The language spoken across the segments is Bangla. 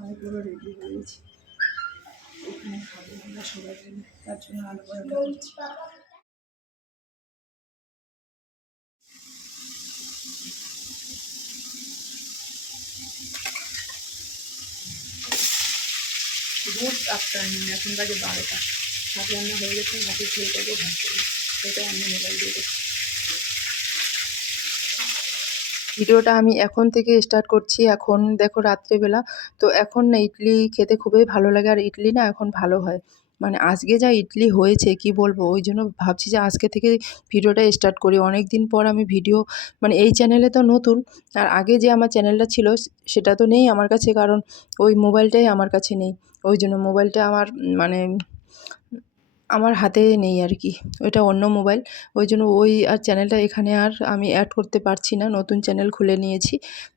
আমি পুরো রেডি হয়ে গেছি, এখানে খাবো আমরা সবাই মিলে, তার জন্য আলু পরোটা করছি। গুড আফটারনুন, এখন বাজে 12টা। ভাত রান্না হয়ে গেছে, ভাতে খেয়ে দেবো, ভাত করবো। এটা আমি মোবাইল দিয়ে দেখি। ভিডিওটা আমি এখন থেকে স্টার্ট করছি। এখন দেখো রাত্রেবেলা, তো এখন না ইডলি খেতে খুবই ভালো লাগে, আর ইডলি না এখন ভালো হয়। মানে আজকে যা ইডলি হয়েছে কি বলবো, ওই জন্য ভাবছি যে আজকে থেকে ভিডিওটা স্টার্ট করি। অনেক দিন পর আমি ভিডিও, মানে এই চ্যানেলে তো নতুন, আর আগে যে আমার চ্যানেলটা ছিল সেটা তো নেই আমার কাছে, কারণ ওই মোবাইলটাই আমার কাছে নেই। ওই জন্য মোবাইলটা আমার মানে আমার হাতে নেই আর কি, ওইটা অন্য মোবাইল। ওই জন্য ওই আর চ্যানেলটা এখানে আর আমি অ্যাড করতে পারছি না, নতুন চ্যানেল খুলে নিয়েছি।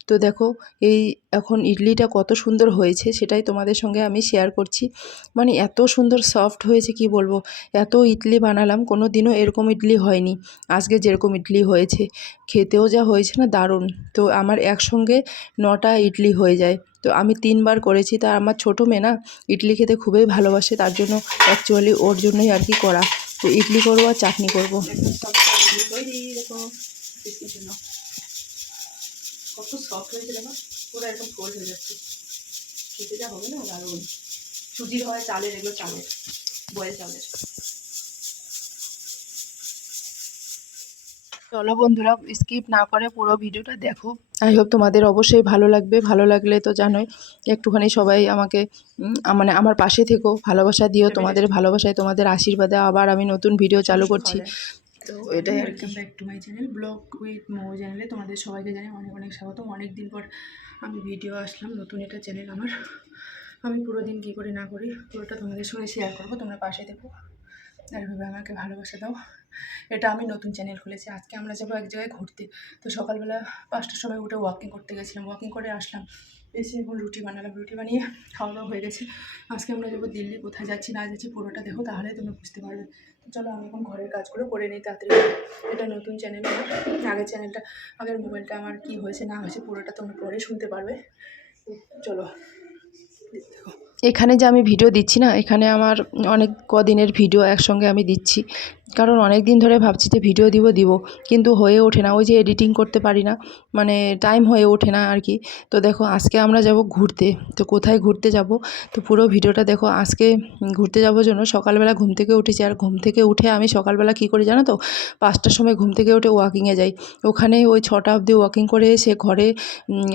তো দেখো এই এখন ইডলিটা কত সুন্দর হয়েছে সেটাই তোমাদের সঙ্গে আমি শেয়ার করছি। মানে এত সুন্দর সফট হয়েছে কি বলবো, এত ইডলি বানালাম, কোনো দিনও এরকম ইডলি হয়নি আজকে যেরকম ইডলি হয়েছে। খেতেও যা হয়েছে না দারুণ। তো আমার একসঙ্গে 9টা ইডলি হয়ে যায়, তো আমি 3বার করেছি। তা আমার ছোটো মেয়ে না ইডলি খেতে খুবই ভালোবাসে, তার জন্য অ্যাকচুয়ালি ওর জন্যই আর কি করা। তো ইডলি করবো আর চাটনি করবো। কত সফট হয়েছে দেখো, পুরো একদম ফোল্ড হয়ে যাচ্ছে। খেতে যা হবে না দারুণ। সুজির হয়, চালের, এগুলো চালের, বয়েল চালের। চলো বন্ধুরা, স্কিপ না করে পুরো ভিডিওটা দেখো। আই হোপ তোমাদের অবশ্যই ভালো লাগবে। ভালো লাগলে তো জানোই, একটুখানি সবাই আমাকে মানে আমার পাশে থেকো, ভালোবাসা দিও। তোমাদের ভালোবাসায়, তোমাদের আশীর্বাদে আবার আমি নতুন ভিডিও চালু করছি। তো এটাই আর কি। Back to my channel vlog with Mou চ্যানেলে তোমাদের সবাইকে জানাই অনেক অনেক স্বাগতম। অনেক দিন পর আমি ভিডিও আসলাম, নতুন এটা চ্যানেল আমার। আমি পুরো দিন কী করি না করি পুরোটা তোমাদের সঙ্গে শেয়ার করবো, তোমরা পাশে থেকো আর এভাবে আমাকে ভালোবাসা দাও। এটা আমি নতুন চ্যানেল খুলেছি। আজকে আমরা যাবো এক জায়গায় ঘুরতে। তো সকালবেলা 5টার সময় উঠে ওয়াকিং করতে গেছিলাম, ওয়াকিং করে আসলাম, এসে এখন রুটি বানালাম, রুটি বানিয়ে খাওয়া দাওয়া হয়ে গেছে। আজকে আমরা যাবো দিল্লি। কোথায় যাচ্ছি না যাচ্ছি পুরোটা দেখো, তাহলে তোমরা বুঝতে পারবে। তো চলো আমি এখন ঘরের কাজগুলো করে নিই তাড়াতাড়ি। এটা নতুন চ্যানেল আমার, আগের চ্যানেলটা, আগের মোবাইলটা আমার কী হয়েছে না হয়েছে পুরোটা তোমরা পরে শুনতে পারবে। চলো দেখো। এখানে যে আমি ভিডিও দিচ্ছি না, এখানে আমার অনেক কদিনের ভিডিও একসঙ্গে আমি দিচ্ছি, কারণ অনেক দিন ধরে ভাবছি যে ভিডিও দিব, কিন্তু হয়ে ওঠে না। ওই যে এডিটিং করতে পারি না, মানে টাইম হয়ে ওঠে না আর কি। তো দেখো আজকে আমরা যাব ঘুরতে। তো কোথায় ঘুরতে যাব, তো পুরো ভিডিওটা দেখো। আজকে ঘুরতে যাওয়ার জন্য সকালবেলা ঘুম থেকে উঠেছি, আর ঘুম থেকে উঠে আমি সকালবেলা কী করি জানো তো, 5টার সময় ঘুম থেকে উঠে ওয়াকিংয়ে যাই। ওখানে ওই 6টা অবধি ওয়াকিং করে এসে ঘরে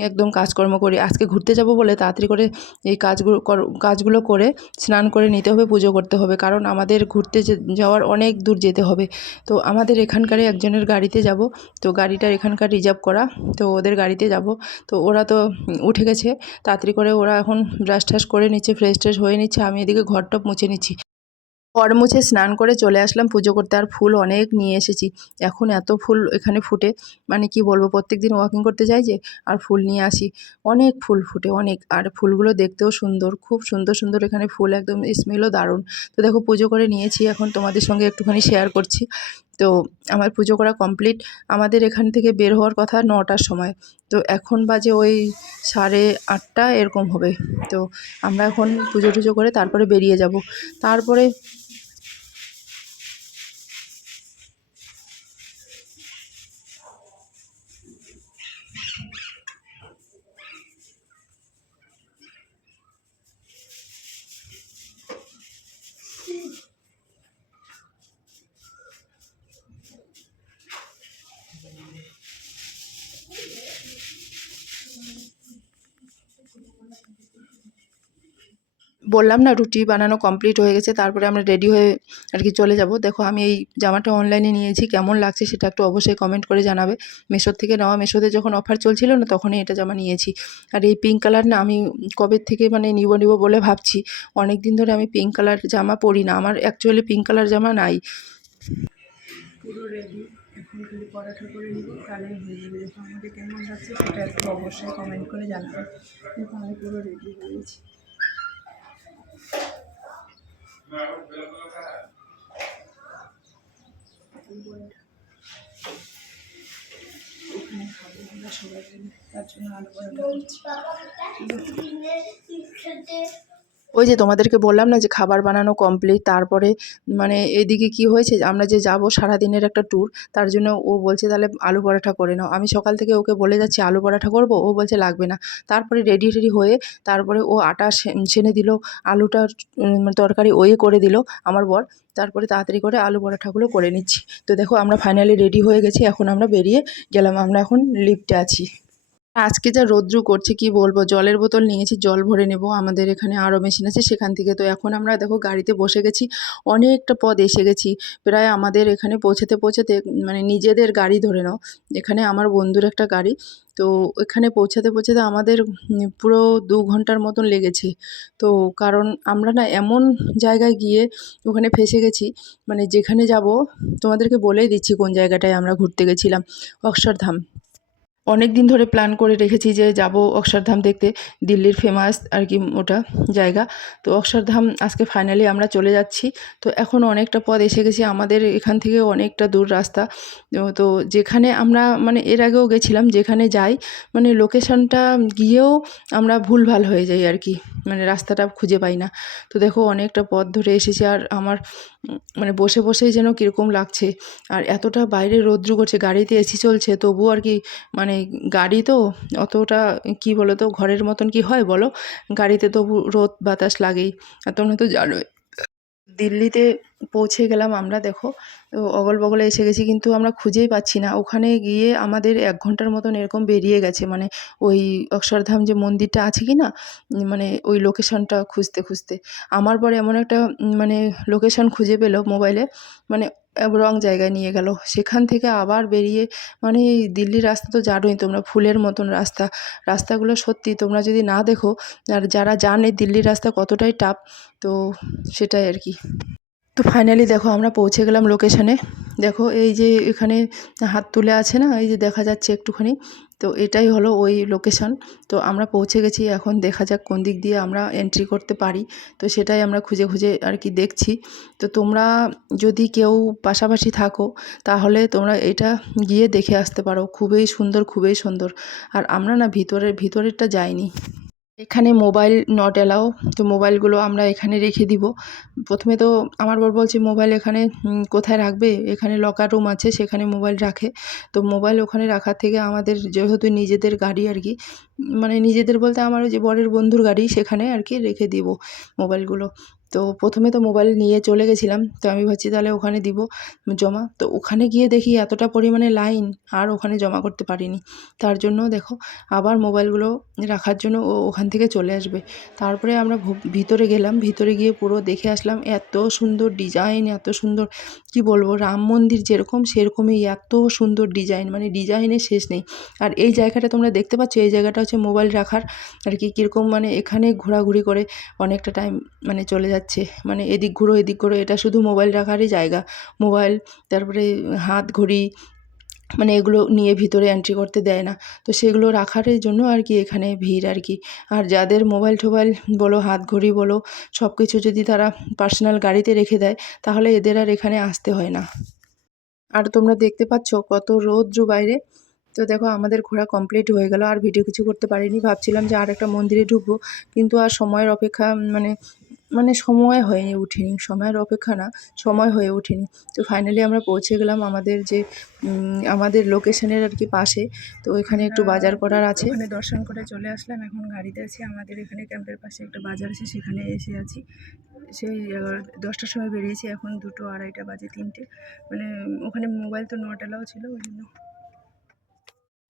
একদম কাজকর্ম করি। আজকে ঘুরতে যাব বলে তাড়াতাড়ি করে এই কাজগুলো করে স্নান করে নিতে হবে, পুজো করতে হবে, কারণ আমাদের ঘুরতে যাওয়ার অনেক দূর যেতে হবে। তো আমাদের এখানকারই একজনের গাড়িতে যাব। তো গাড়িটা এখানকার রিজার্ভ করা, তো ওদের গাড়িতে যাব। তো ওরা তো উঠে গেছে, তাড়াতাড়ি করে ওরা এখন ব্রাশ ট্রাশ করে নিচ্ছে, ফ্রেশ ট্রেশ হয়ে নিচ্ছে। আমি এদিকে ঘরটপ মুছে নিচ্ছি। ঘর মুছে স্নান করে চলে আসলাম পুজো করতে। আর ফুল অনেক নিয়ে এসেছি। এখন এত ফুল এখানে ফুটে, মানে কি বলবো, প্রত্যেকদিন ওয়াকিং করতে যাই যে, আর ফুল নিয়ে আসি। অনেক ফুল ফুটে, অনেক। আর ফুলগুলো দেখতেও সুন্দর, খুব সুন্দর সুন্দর এখানে ফুল, একদম স্মেলও দারুণ। তো দেখো পুজো করে নিয়েছি, এখন তোমাদের সঙ্গে একটুখানি শেয়ার করছি। তো আমার পুজো করা কমপ্লিট। আমাদের এখান থেকে বের হওয়ার কথা 9টার সময়, তো এখন বাজে ওই 8:30 এরকম হবে। তো আমরা এখন পুজো টুজো করে তারপরে বেরিয়ে যাব। তারপরে বললাম না রুটি বানানো কমপ্লিট হয়ে গেছে, তারপরে আমরা রেডি হয়ে আর কি চলে যাব। দেখো আমি এই জামাটা অনলাইনে নিয়েছি, কেমন লাগছে সেটা একটু অবশ্যই কমেন্ট করে জানাবে। মেশোর থেকে নেওয়া, মেশোতে যখন অফার চলছিল না তখনই এটা জামা নিয়েছি। আর এই পিঙ্ক কালার না আমি কবে থেকে মানে নিব বলে ভাবছি। অনেক দিন ধরে আমি পিঙ্ক কালার জামা পরি না, আমার অ্যাকচুয়ালি পিঙ্ক কালার জামা নাই। পুরো রেডি, এখন খালি পরাটা করে নিব, তাহলেই হয়ে যাবে। দেখো আমাকে কেমন লাগছে সেটা একটু অবশ্যই কমেন্ট করে জানাবে। কিন্তু আমি পুরো রেডি হয়ে গেছি। আমরা সবাই মিলে, তার জন্য আলু পরোটা করছি। ওই যে তোমাদেরকে বললাম না যে খাবার বানানো কমপ্লিট, তারপরে মানে এদিকে কি হয়েছে, আমরা যে যাব সারাদিনের একটা ট্যুর, তার জন্য ও বলছে তাহলে আলু পরোটা করে নাও। আমি সকাল থেকে ওকে বলে যাচ্ছি আলু পরোটা করব, ও বলছে লাগবে না। তারপরে রেডি টেডি হয়ে তারপরে ও আটা ছেনে দিল, আলুটা তরকারি ওই করে দিল আমার বর। তারপরে তাড়াতাড়ি করে আলু পরোটাগুলো করে নিচ্ছি। তো দেখো আমরা ফাইনালি রেডি হয়ে গেছি, এখন আমরা বেরিয়ে গেলাম, আমরা এখন লিফটে আছি। আজকে যা রৌদ্র করছে কি বলবো, জলের বোতল নিয়েছি, জল ভরে নেব, আমাদের এখানে আরও মেশিন আছে সেখান থেকে। তো এখন আমরা দেখো গাড়িতে বসে গেছি, অনেকটা পথ এসে গেছি, প্রায় আমাদের এখানে পৌঁছাতে পৌঁছাতে মানে নিজেদের গাড়ি ধরে নাও, এখানে আমার বন্ধুর একটা গাড়ি, তো এখানে পৌঁছাতে পৌঁছাতে আমাদের পুরো 2 ঘন্টার মতন লেগেছে। তো কারণ আমরা না এমন জায়গায় গিয়ে ওখানে ফেঁসে গেছি, মানে যেখানে যাব তোমাদেরকে বলেই দিচ্ছি কোন জায়গাটায় আমরা ঘুরতে গেছিলাম, অক্ষরধাম। অনেক দিন ধরে প্ল্যান করে রেখেছি যে যাব অক্ষরধাম দেখতে, দিল্লির ফেমাস আর কি ওটা জায়গা। তো অক্ষরধাম আজকে ফাইনালি আমরা চলে যাচ্ছি। তো এখন অনেকটা পথ এসে গেছি, আমাদের এখান থেকে অনেকটা দূর রাস্তা। তো যেখানে আমরা মানে এর আগেও গেছিলাম, যেখানে যাই মানে লোকেশনটা গিয়েও আমরা ভুলভাল হয়ে যাই আর কি, মানে রাস্তাটা খুঁজে পাই না। তো দেখো অনেকটা পথ ধরে এসেছি, আর আমার মানে বসে বসেই যেন কীরকম লাগছে, আর এতটা বাইরে রৌদ্র করছে, গাড়িতে এসি চলছে তবুও আর কি, মানে গাড়ি তো অতটা কি বলো তো ঘরের মতন কি হয় বলো, গাড়িতে তবু রোদ বাতাস লাগেই। আর তোমরা তো জানোই দিল্লিতে পৌঁছে গেলাম আমরা, দেখো অগল বগলে এসে গেছি, কিন্তু আমরা খুঁজেই পাচ্ছি না। ওখানে গিয়ে আমাদের 1 ঘন্টার মতন এরকম বেরিয়ে গেছে, মানে ওই অক্ষরধাম যে মন্দিরটা আছে কি না, মানে ওই লোকেশনটা খুঁজতে খুঁজতে আমার পরে এমন একটা মানে লোকেশন খুঁজে পেলো মোবাইলে, মানে রং জায়গায় নিয়ে গেল, সেখান থেকে আবার বেরিয়ে মানে এই দিল্লির রাস্তা তো জানোই তোমরা, ফুলের মতন রাস্তা, রাস্তাগুলো সত্যি তোমরা যদি না দেখো, আর যারা জানে দিল্লির রাস্তা কতটাই টাফ, তো সেটাই আর কি। তো ফাইনালি দেখো আমরা পৌঁছে গেলাম লোকেশানে। দেখো এই যে এখানে হাত তুলে আছে না, এই যে দেখা যাচ্ছে একটুখানি, তো এটাই হলো ওই লোকেশান। তো আমরা পৌঁছে গেছি, এখন দেখা যাক কোন দিক দিয়ে আমরা এন্ট্রি করতে পারি, তো সেটাই আমরা খুঁজে খুঁজে আর কি দেখছি। তো তোমরা যদি কেউ পাশাপাশি থাকো তাহলে তোমরা এটা গিয়ে দেখে আসতে পারো, খুবই সুন্দর খুবই সুন্দর। আর আমরা না ভিতরেরটা যাইনি, এখানে মোবাইল নট অ্যালাউ, তো মোবাইলগুলো আমরা এখানে রেখে দিব। প্রথমে তো আমার বর বলছে মোবাইল এখানে কোথায় রাখবে, এখানে লকার রুম আছে সেখানে মোবাইল রাখে। তো মোবাইল ওখানে রাখার থেকে আমাদের যেহেতু নিজেদের গাড়ি আর কি, মানে নিজেদের বলতে আমার ওই যে বরের বন্ধুর গাড়ি, সেখানে আর কি রেখে দিব মোবাইলগুলো। তো প্রথমে তো মোবাইল নিয়ে চলে গেছিলাম, তো আমি ভাবছি তাহলে ওখানে দিব জমা, তো ওখানে গিয়ে দেখি এতটা পরিমাণে লাইন, আর ওখানে জমা করতে পারিনি। তার জন্য দেখো আবার মোবাইলগুলো রাখার জন্য ও ওখান থেকে চলে আসবে। তারপরে আমরা ভিতরে গেলাম, ভিতরে গিয়ে পুরো দেখে আসলাম, এত সুন্দর ডিজাইন, এত সুন্দর কি বলবো, রাম মন্দির যেরকম সেরকমই এত সুন্দর ডিজাইন, মানে ডিজাইনের শেষ নেই। আর এই জায়গাটা তোমরা দেখতে পাচ্ছ, এই জায়গাটা হচ্ছে মোবাইল রাখার আর কি, কীরকম মানে এখানে ঘোরাঘুরি করে অনেকটা টাইম মানে চলে যাচ্ছে, মানে এদিক ঘুরো এদিক ঘুরো, এটা শুধু মোবাইল রাখারই জায়গা। মোবাইল, তারপরে হাত ঘড়ি, মানে এগুলো নিয়ে ভিতরে এন্ট্রি করতে দেয় না। তো সেগুলো রাখার জন্য আর কি এখানে ভিড় আর কি। আর যাদের মোবাইল টোবাইল বলো, হাত ঘড়ি বলো, সব কিছু যদি তারা পার্সোনাল গাড়িতে রেখে দেয় তাহলে এদের আর এখানে আসতে হয় না। আর তোমরা দেখতে পাচ্ছ কত রৌদ্র বাইরে। তো দেখো আমাদের ঘোরা কমপ্লিট হয়ে গেল, আর ভিডিও কিছু করতে পারিনি, ভাবছিলাম যে আর একটা মন্দিরে ঢুকবো, কিন্তু আর সময়ের অপেক্ষা মানে মানে সময় হয়ে ওঠেনি, সময়ের অপেক্ষা না, সময় হয়ে ওঠেনি। তো ফাইনালি আমরা পৌঁছে গেলাম আমাদের যে আমাদের লোকেশনের আর কি পাশে। তো এখানে একটু বাজার করার আছে, ওখানে দর্শন করে চলে আসলাম, এখন গাড়িতে আছি, আমাদের এখানে ক্যাম্পের পাশে একটা বাজার আছে সেখানে এসে আছি। সেই 10টার সময় বেরিয়েছি, এখন 2টো 2:30 বাজে 3টে, মানে ওখানে মোবাইল তো নট অ্যালাউ ছিল ওই জন্য।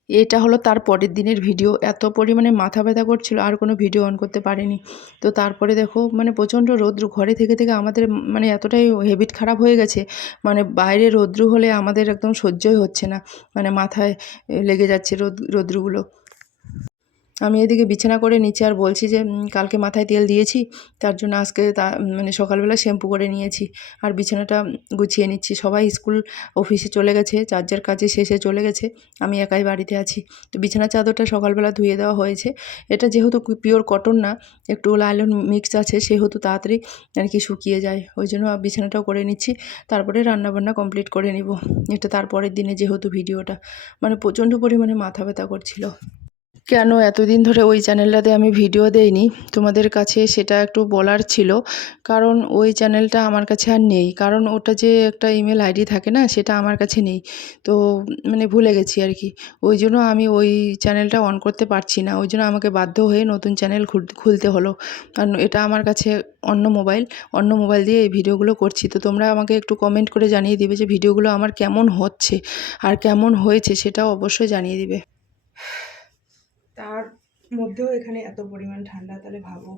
এটা হলো তার পরের দিনের ভিডিও, এত পরিমাণে মাথা ব্যথা করছিল আর কোনো ভিডিও অন করতে পারিনি। তো তারপরে দেখো মানে প্রচণ্ড রৌদ্র, ঘরে থেকে থেকে আমাদের মানে এতটাই হ্যাবিট খারাপ হয়ে গেছে, মানে বাইরে রৌদ্র হলে আমাদের একদম সহ্যই হচ্ছে না, মানে মাথায় লেগে যাচ্ছে রৌদ্রগুলো। আমি এদিকে বিছানা করে নিচ্ছি আর বলছি যে কালকে মাথায় তেল দিয়েছি, তার জন্য আজকে মানে সকালবেলা শ্যাম্পু করে নিয়েছি আর বিছানাটা গুছিয়ে নিচ্ছি। সবাই স্কুল অফিসে চলে গেছে, যার যার কাজে শেষে চলে গেছে, আমি একাই বাড়িতে আছি। তো বিছানার চাদরটা সকালবেলা ধুয়ে দেওয়া হয়েছে। এটা যেহেতু পিওর কটন না, একটু লাইলন মিক্স আছে, সেহেতু তাড়াতাড়ি আর কি শুকিয়ে যায়, ওই জন্য বিছানাটাও করে নিচ্ছি। তারপরে রান্নাবান্না কমপ্লিট করে নিব। এটা তারপরের দিনে যেহেতু ভিডিওটা, মানে প্রচণ্ড পরিমাণে মাথা ব্যথা করছিল। কেন এতদিন ধরে ওই চ্যানেলটাতে আমি ভিডিও দেইনি তোমাদের কাছে, সেটা একটু বলার ছিল। কারণ ওই চ্যানেলটা আমার কাছে আর নেই, কারণ ওটা যে একটা ইমেল আইডি থাকে না, সেটা আমার কাছে নেই। তো মানে ভুলে গেছি আর কি, ওই জন্য আমি ওই চ্যানেলটা অন করতে পারছি না, ওই জন্য আমাকে বাধ্য হয়ে নতুন চ্যানেল খুলতে হলো। কারণ এটা আমার কাছে অন্য মোবাইল দিয়ে এই ভিডিওগুলো করছি। তো তোমরা আমাকে একটু কমেন্ট করে জানিয়ে দিবে যে ভিডিওগুলো আমার কেমন হচ্ছে আর কেমন হয়েছে, সেটাও অবশ্যই জানিয়ে দিবে। তার মধ্যেও এখানে এত পরিমাণ ঠান্ডা, তাহলে ভাবো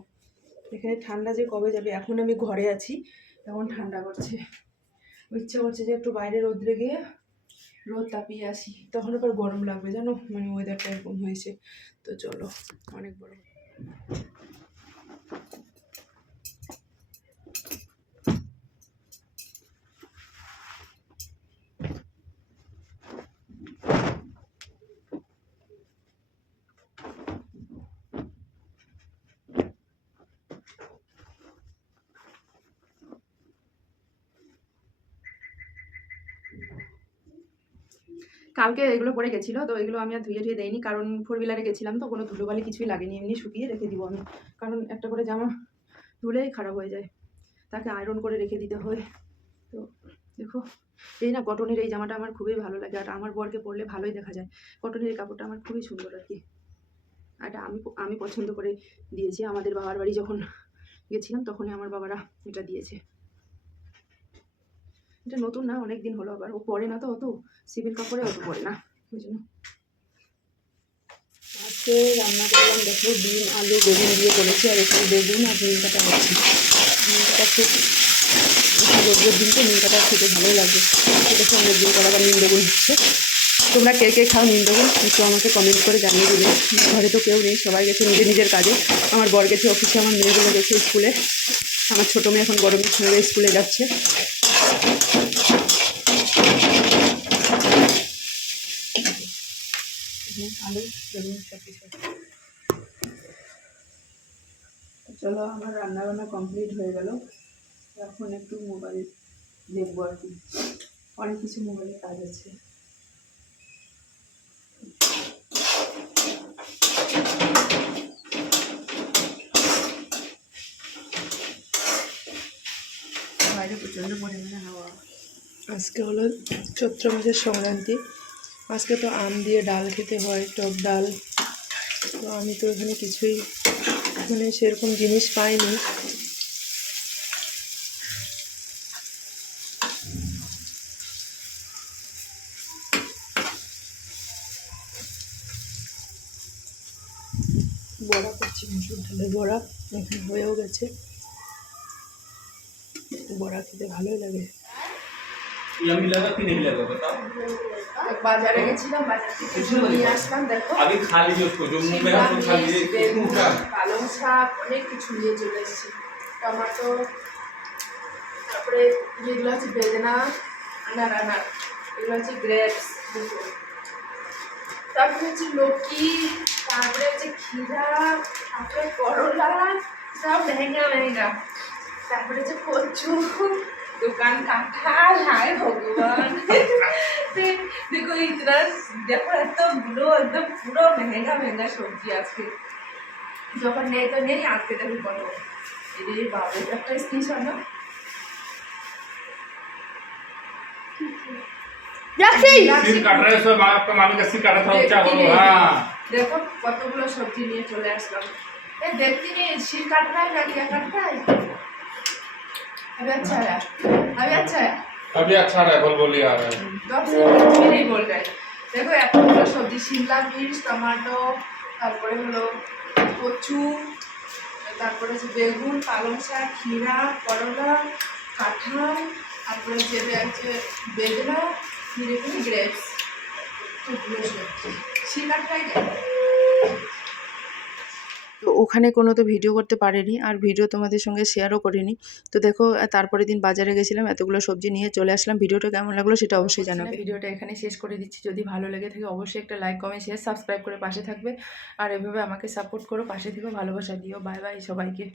এখানে ঠান্ডা যে কবে যাবে। এখন আমি ঘরে আছি, এখন ঠান্ডা করছে, ইচ্ছা করছে যে একটু বাইরে রোদ্রে গিয়ে রোদ তাপিয়ে আসি, তখন আবার গরম লাগবে জানো, মানে ওয়েদারটা এরকম হয়েছে। তো চলো, অনেক বড় কালকে এগুলো পরে গেছিলো, তো এগুলো আমি আর ধুয়ে দেয়নি, কারণ 4 হুইলারে গেছিলাম তো কোনো ধুলোবালি কিছুই লাগেনি, এমনি শুকিয়ে রেখে দিব আমি। কারণ একটা করে জামা ধুলেই খারাপ হয়ে যায়, তাকে আয়রন করে রেখে দিতে হয়। তো দেখো, এই না কটনের এই জামাটা আমার খুবই ভালো লাগে, আর আমার বরকে পরলে ভালোই দেখা যায়। কটনের এই কাপড়টা আমার খুবই সুন্দর আর কি, এটা আমি পছন্দ করে দিয়েছি। আমাদের বাবার বাড়ি যখন গেছিলাম তখনই আমার বাবারা এটা দিয়েছে। এটা নতুন না, অনেক দিন হলো, আবার ও পরে না তো অত, সিভিল কাপড়ে অত পরে না, ওই জন্য। আজকে রান্না করলাম দেখো, ডিম আলু বেগুন দিয়ে করেছি, আর এখানে বেগুন আর নিম কাটা হচ্ছে। নিম কাটা খুব রোদ্রের দিন তো নিম কাটা খেতে ভালোই লাগে, দেখো অনেকদিন পর আবার নিম বেগুন হচ্ছে। তোমরা কে কে খাও নিম বেগুন একটু আমাকে কমেন্ট করে জানিয়ে দেবে। ঘরে তো কেউ নেই, সবাই গেছে নিজের কাজে। আমার বর গেছে অফিসে, আমার মেয়েগুলো গেছে স্কুলে। আমার ছোটো মেয়ে এখন গরমের সঙ্গে স্কুলে যাচ্ছে। আলু বেগুন সব কিছু। চলো, আমার রান্নাবান্না কমপ্লিট হয়ে গেল, এখন একটু মোবাইল দেখবো আর কি, অনেক কিছু মোবাইলে কাজ আছে। বাইরে প্রচণ্ড পরিমাণে হাওয়া। আজকে হলো চৈত্র মাসের সংক্রান্তি, আজকে তো আম দিয়ে ডাল খেতে হয়, টক ডাল। তো আমি তো এখানে কিছুই মানে সেরকম জিনিস পাইনি। বড়া করছি, মুসুর ডালের বড়া, এখানে হয়েও গেছে। বড়া খেতে ভালোই লাগে। বাজারে গেছিলাম, বাজার থেকে নিয়ে আসলাম, দেখো পালং শাক অনেক কিছু নিয়ে চলে এসেছি, টমাটো, তারপরে যেগুলো হচ্ছে বেদনা, আনার, এগুলো হচ্ছে গ্রেপস, তারপরে হচ্ছে লৌকি, তারপরে হচ্ছে ক্ষীরা, তারপরে করলা, সব মেহেঙ্গা। তারপরে হচ্ছে কচু, দোকান কাঁঠাল, হায় ভগবান। দেখো ইতনা, দেখো এতগুলো একদম পুরো মেহেঙ্গা সবজি আজকে, যখন নেই তো নেই, আজকে দেখো কত। এই বাবু একটা স্ক্রিনশট না, দেখো কতগুলো সবজি নিয়ে চলে আসলাম। দেখতে নেই শিল কাটরায় না क्या काटता है, अभी अच्छा है, अभी अच्छा है, बोल आ रहा है, नहीं बोल रहे। देखो এতগুলো সবজি, শিমলা মির্চ, টমেটো, তারপরে হলো কচু, তারপরে হচ্ছে বেগুন, পালং শাক, ক্ষীরা, করলা, কাঁঠাল, তারপরে যেটা হচ্ছে বেদনা, গ্রেপস, সবজি শিল কাটরায় তো ওখানে কোনো তো ভিডিও করতে পারিনি, আর ভিডিও তোমাদের সঙ্গে শেয়ারও করিনি। তো দেখো তারপরের দিন বাজারে গেছিলাম, এতগুলো সবজি নিয়ে চলে আসলাম। ভিডিওটা কেমন লাগলো সেটা অবশ্যই জানাবে। ভিডিওটা এখানে শেষ করে দিচ্ছি। যদি ভালো লেগে থাকে অবশ্যই একটা লাইক, কমেন্ট, শেয়ার, সাবস্ক্রাইব করে পাশে থাকবে। আর এভাবে আমাকে সাপোর্ট করো, পাশে থেকেও ভালোবাসা দিও। বাই বাই সবাইকে।